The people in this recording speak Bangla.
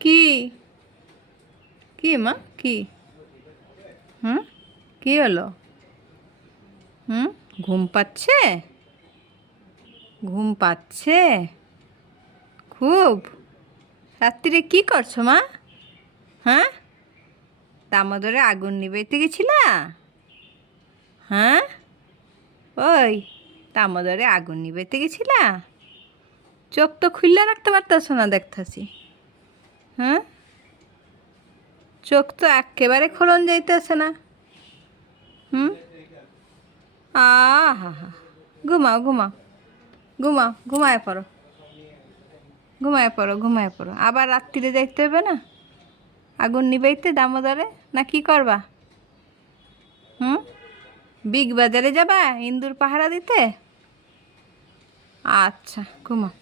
কি কি মা কি? হুম, কি হলো? হুম, ঘুম পাচ্ছে? ঘুম পাচ্ছে খুব? রাত্রিরে কি করছো মা? হ্যাঁ, দামোদরে আগুন নিবাইতে গেছিলা? হ্যাঁ, ওই দামোদরে আগুন নিবাইতে গেছিলা? চোখ তো খুললে রাখতে পারতেছো না দেখতেছি। হ্যাঁ, চোখ তো একেবারে খোলন যাইতেছে না। হুম, হা হা, ঘুমাও ঘুমাও, ঘুমাও, ঘুমায় পড়ো, ঘুমায় পড়ো, ঘুমায় পড়ো। আবার রাত্রিরে দেখতে হবে না আগুন নিবাইতে দামোদরে? না কি করবা? হুম, বিগ বাজারে যাবা ইন্দুর পাহারা দিতে? আচ্ছা, ঘুমাও।